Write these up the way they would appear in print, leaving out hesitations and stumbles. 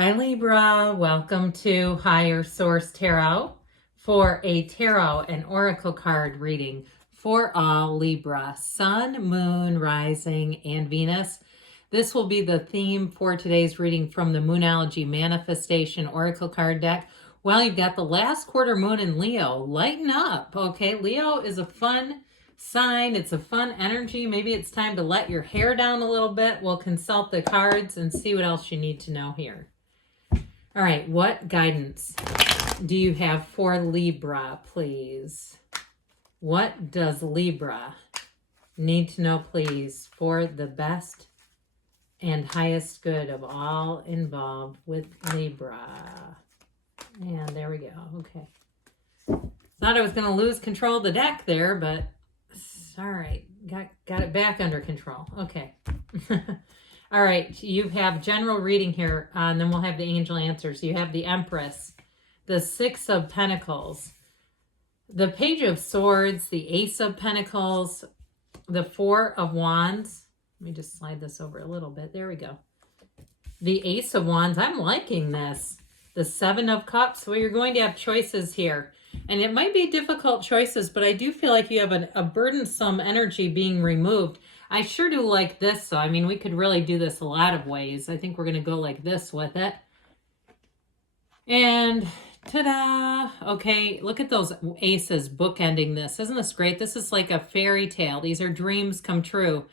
Hi Libra, welcome to Higher Source Tarot for a tarot and oracle card reading for all Libra, Sun, Moon, Rising, and Venus. This will be the theme for today's reading from the Moonology Manifestation Oracle card deck. Well, you've got the last quarter moon in Leo. Lighten up, okay? Leo is a fun sign. It's a fun energy. Maybe it's time to let your hair down a little bit. We'll consult the cards and see what else you need to know here. All right, what guidance do you have for Libra, please? What does Libra need to know, please, for the best and highest good of all involved with Libra? And there we go. Okay. Thought I was going to lose control of the deck there, but all right. Got it back under control. Okay. All right, you have general reading here, and then we'll have the angel answers. You have the Empress, the Six of Pentacles, the Page of Swords, the Ace of Pentacles, the Four of Wands. Let me just slide this over a little bit. There we go. The Ace of Wands. I'm liking this. The Seven of Cups. Well, you're going to have choices here. And it might be difficult choices, but I do feel like you have a burdensome energy being removed. I sure do like this. So, I mean, we could really do this a lot of ways. I think we're going to go like this with it. And ta-da! Okay, look at those aces bookending this. Isn't this great? This is like a fairy tale. These are dreams come true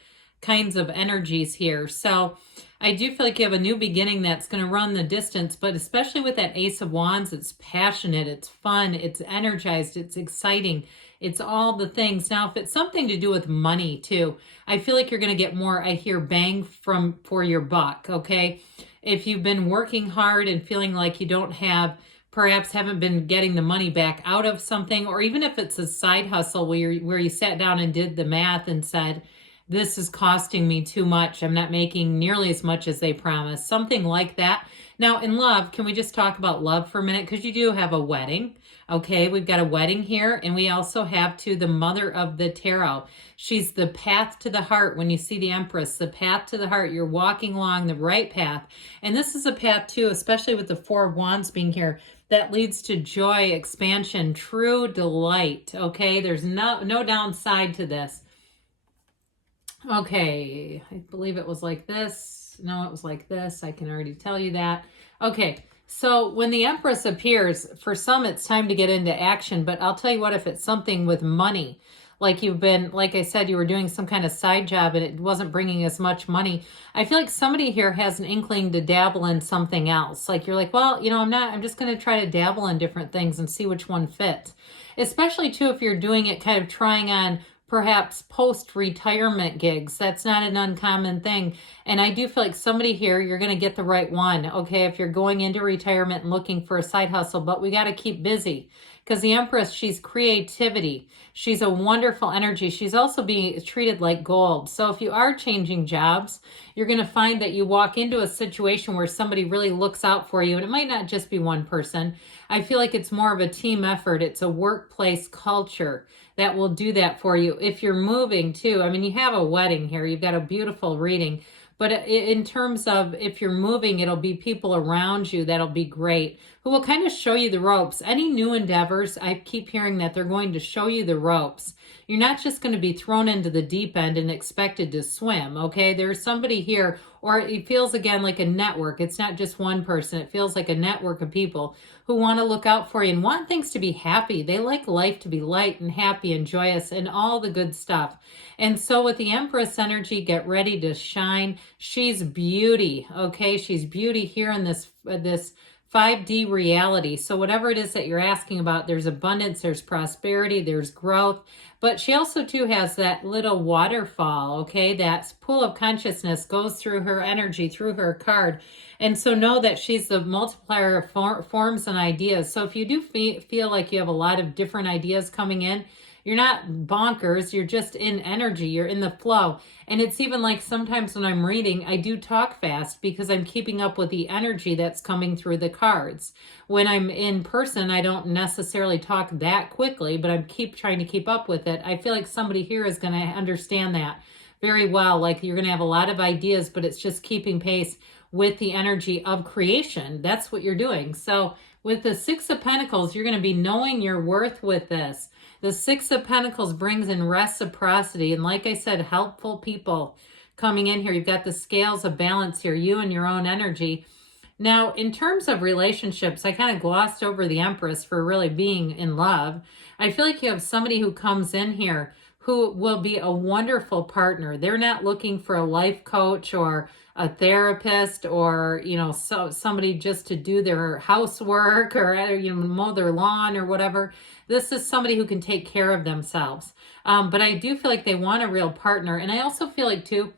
kinds of energies here. So I do feel like you have a new beginning that's going to run the distance, but especially with that Ace of Wands, it's passionate, it's fun, it's energized, it's exciting. It's all the things. Now, if it's something to do with money too, I feel like you're going to get more, I hear, bang for your buck, okay? If you've been working hard and feeling like you don't have, perhaps haven't been getting the money back out of something, or even if it's a side hustle where you sat down and did the math and said, this is costing me too much. I'm not making nearly as much as they promised. Something like that. Now, in love, can we just talk about love for a minute? Because you do have a wedding. Okay, we've got a wedding here. And we also have, too, the mother of the tarot. She's the path to the heart. When you see the Empress, the path to the heart, you're walking along the right path. And this is a path, too, especially with the Four of Wands being here, that leads to joy, expansion, true delight. Okay, there's no downside to this. Okay, I believe it was like this. No, it was like this. I can already tell you that. Okay, so when the Empress appears, for some it's time to get into action, but I'll tell you what, if it's something with money, like you've been, like I said, you were doing some kind of side job and it wasn't bringing as much money, I feel like somebody here has an inkling to dabble in something else. Like you're like, well, you know, I'm just going to try to dabble in different things and see which one fits. Especially too, if you're doing it kind of trying on perhaps post-retirement gigs. That's not an uncommon thing. And I do feel like somebody here, you're going to get the right one. Okay, if you're going into retirement and looking for a side hustle, but we got to keep busy. Because the Empress, she's creativity. She's a wonderful energy. She's also being treated like gold. So if you are changing jobs, you're going to find that you walk into a situation where somebody really looks out for you. And it might not just be one person. I feel like it's more of a team effort. It's a workplace culture that will do that for you. If you're moving too, I mean, you have a wedding here. You've got a beautiful reading. But in terms of if you're moving, it'll be people around you that'll be great, who will kind of show you the ropes. Any new endeavors, I keep hearing that they're going to show you the ropes. You're not just going to be thrown into the deep end and expected to swim, okay? There's somebody here, or it feels again like a network. It's not just one person. It feels like a network of people who want to look out for you and want things to be happy. They like life to be light and happy and joyous and all the good stuff. And so with the Empress energy, get ready to shine. She's beauty, okay? She's beauty here in this 5D reality. So whatever it is that you're asking about, there's abundance, there's prosperity, there's growth. But she also too has that little waterfall, okay? That pool of consciousness goes through her energy, through her card. And so know that she's the multiplier of forms and ideas. So if you do feel like you have a lot of different ideas coming in, you're not bonkers, you're just in energy, you're in the flow. And it's even like sometimes when I'm reading, I do talk fast because I'm keeping up with the energy that's coming through the cards. When I'm in person, I don't necessarily talk that quickly, but I keep trying to keep up with it. I feel like somebody here is going to understand that very well. Like you're going to have a lot of ideas, but it's just keeping pace with the energy of creation. That's what you're doing. So with the Six of Pentacles, you're going to be knowing your worth with this. The Six of Pentacles brings in reciprocity. And like I said, helpful people coming in here. You've got the scales of balance here, you and your own energy. Now, in terms of relationships, I kind of glossed over the Empress for really being in love. I feel like you have somebody who comes in here who will be a wonderful partner. They're not looking for a life coach or a therapist or, somebody just to do their housework or, mow their lawn or whatever. This is somebody who can take care of themselves. But I do feel like they want a real partner. And I also feel like, too,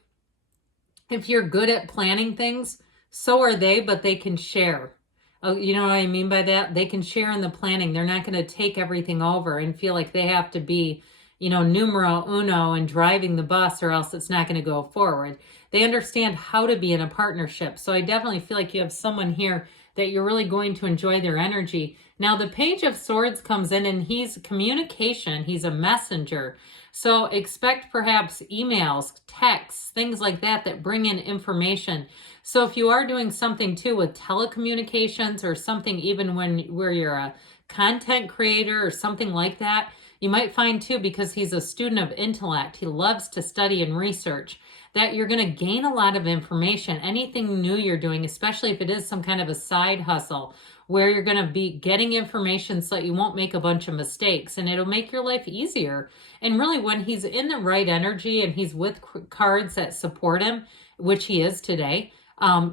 if you're good at planning things, so are they, but they can share. Oh, you know what I mean by that? They can share in the planning. They're not going to take everything over and feel like they have to be, numero uno and driving the bus, or else it's not going to go forward. They understand how to be in a partnership. So I definitely feel like you have someone here that you're really going to enjoy their energy. Now, the Page of Swords comes in and he's communication. He's a messenger. So expect perhaps emails, texts, things like that bring in information. So if you are doing something too with telecommunications or something even where you're a content creator or something like that, you might find too, because he's a student of intellect, he loves to study and research, that you're going to gain a lot of information. Anything new you're doing, especially if it is some kind of a side hustle, where you're going to be getting information so that you won't make a bunch of mistakes, and it'll make your life easier. And really, when he's in the right energy and he's with cards that support him, which he is today,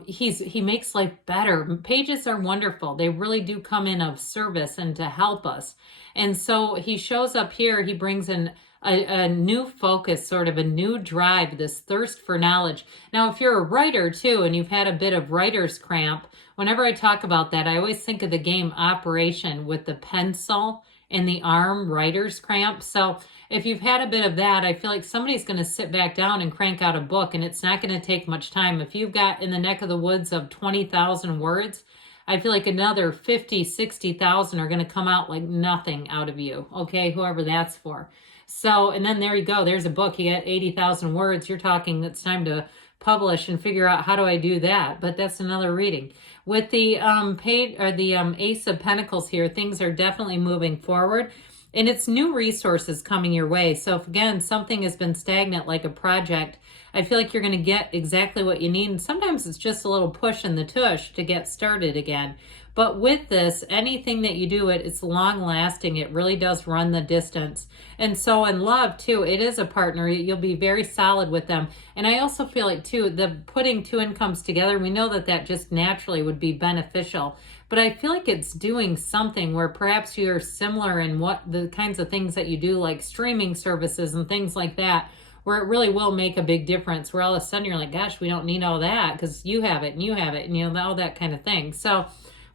he makes life better. Pages are wonderful. They really do come in of service and to help us. And so he shows up here, he brings in a new focus, sort of a new drive, this thirst for knowledge. Now, if you're a writer too, and you've had a bit of writer's cramp, whenever I talk about that, I always think of the game Operation with the pencil and the arm writer's cramp. So if you've had a bit of that, I feel like somebody's going to sit back down and crank out a book, and it's not going to take much time. If you've got in the neck of the woods of 20,000 words, I feel like another 50, 60,000 are going to come out like nothing out of you. Okay, whoever that's for. So, and then there you go. There's a book. You got 80,000 words. You're talking, it's time to publish and figure out how do I do that. But that's another reading. With the Ace of Pentacles here, things are definitely moving forward. And it's new resources coming your way. So if, again, something has been stagnant like a project, I feel like you're going to get exactly what you need. And sometimes it's just a little push in the tush to get started again. But with this, anything that you do, it's long lasting. It really does run the distance. And so in love too, it is a partner. You'll be very solid with them. And I also feel like too, the putting two incomes together, we know that just naturally would be beneficial. But I feel like it's doing something where perhaps you're similar in what the kinds of things that you do, like streaming services and things like that, where it really will make a big difference, where all of a sudden you're like, gosh, we don't need all that because you have it and you have it and all that kind of thing. So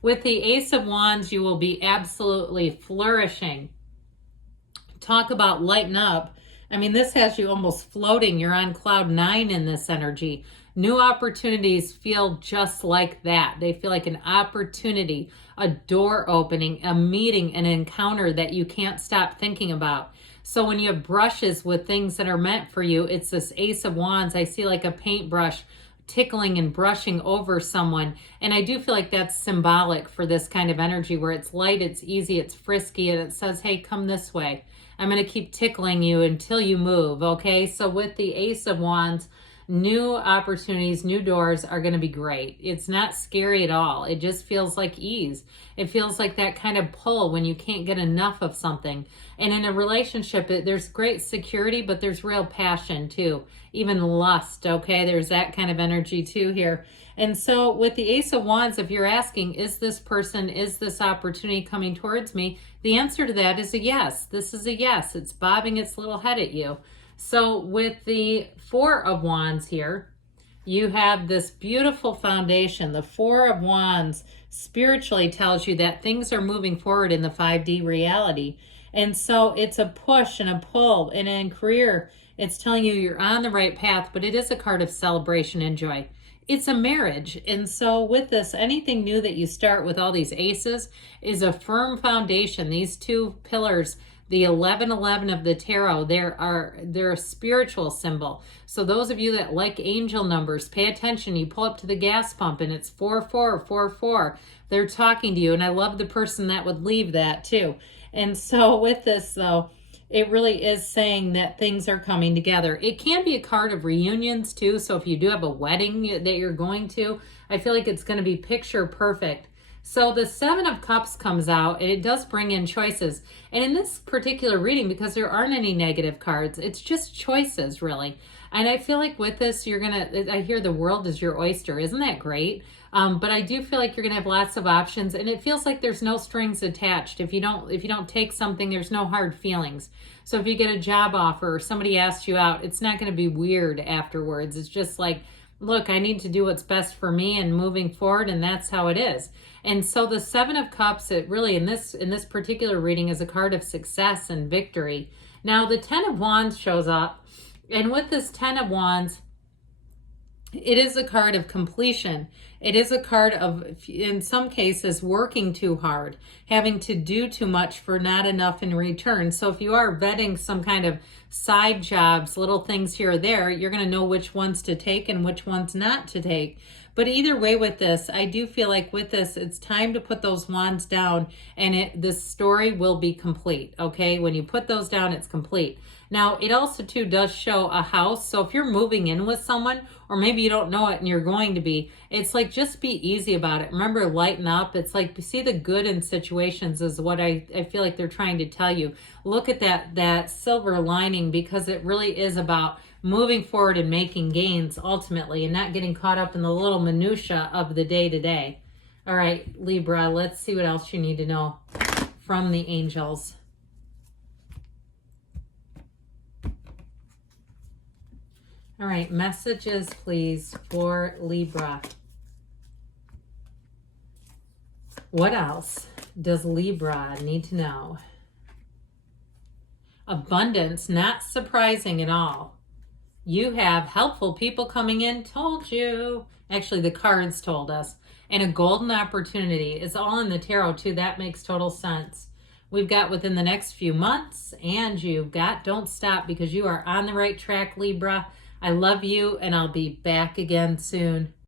with the Ace of Wands, you will be absolutely flourishing. Talk about lighten up. I mean, this has you almost floating. You're on cloud 9 in this energy. New opportunities feel just like that. They feel like an opportunity, a door opening, a meeting, an encounter that you can't stop thinking about. So when you have brushes with things that are meant for you, it's this Ace of Wands. I see like a paintbrush tickling and brushing over someone. And I do feel like that's symbolic for this kind of energy where it's light, it's easy, it's frisky, and it says, hey, come this way. I'm going to keep tickling you until you move, okay? So with the Ace of Wands, new opportunities, new doors are going to be great. It's not scary at all. It just feels like ease. It feels like that kind of pull when you can't get enough of something. And in a relationship, there's great security, but there's real passion too. Even lust, okay? There's that kind of energy too here. And so with the Ace of Wands, if you're asking, is this person, is this opportunity coming towards me? The answer to that is a yes. This is a yes. It's bobbing its little head at you. So with the Four of Wands here, you have this beautiful foundation. The Four of Wands spiritually tells you that things are moving forward in the 5D reality. And so it's a push and a pull. And in career, it's telling you you're on the right path, but it is a card of celebration and joy. It's a marriage. And so with this, anything new that you start with all these aces is a firm foundation. These two pillars The 1111 of the tarot, they're a spiritual symbol. So those of you that like angel numbers, pay attention. You pull up to the gas pump and it's 4444. They're talking to you. And I love the person that would leave that too. And so with this though, it really is saying that things are coming together. It can be a card of reunions too. So if you do have a wedding that you're going to, I feel like it's going to be picture perfect. So the Seven of Cups comes out and it does bring in choices. And in this particular reading, because there aren't any negative cards, it's just choices really. And I feel like with this, I hear the world is your oyster. Isn't that great? But I do feel like you're going to have lots of options, and it feels like there's no strings attached. If you don't take something, there's no hard feelings. So if you get a job offer or somebody asks you out, it's not going to be weird afterwards. It's just like, look, I need to do what's best for me and moving forward, and that's how it is. And so the Seven of Cups, it really in this particular reading is a card of success and victory. Now the Ten of Wands shows up, and with this Ten of Wands, it is a card of completion. It is a card of, in some cases, working too hard, having to do too much for not enough in return. So if you are vetting some kind of side jobs, little things here or there, you're going to know which ones to take and which ones not to take. But either way with this, I do feel like with this, it's time to put those wands down and this story will be complete, okay? When you put those down, it's complete. Now, it also too does show a house. So if you're moving in with someone, or maybe you don't know it and you're going to be, it's like just be easy about it. Remember, lighten up. It's like see the good in situations is what I feel like they're trying to tell you. Look at that silver lining, because it really is about moving forward and making gains ultimately and not getting caught up in the little minutia of the day-to-day. All right, Libra, let's see what else you need to know from the angels. All right, messages, please, for Libra. What else does Libra need to know? Abundance, not surprising at all. You have helpful people coming in, told you. Actually, the cards told us. And a golden opportunity. It's all in the tarot, too. That makes total sense. We've got within the next few months, and you've got don't stop, because you are on the right track, Libra. I love you, and I'll be back again soon.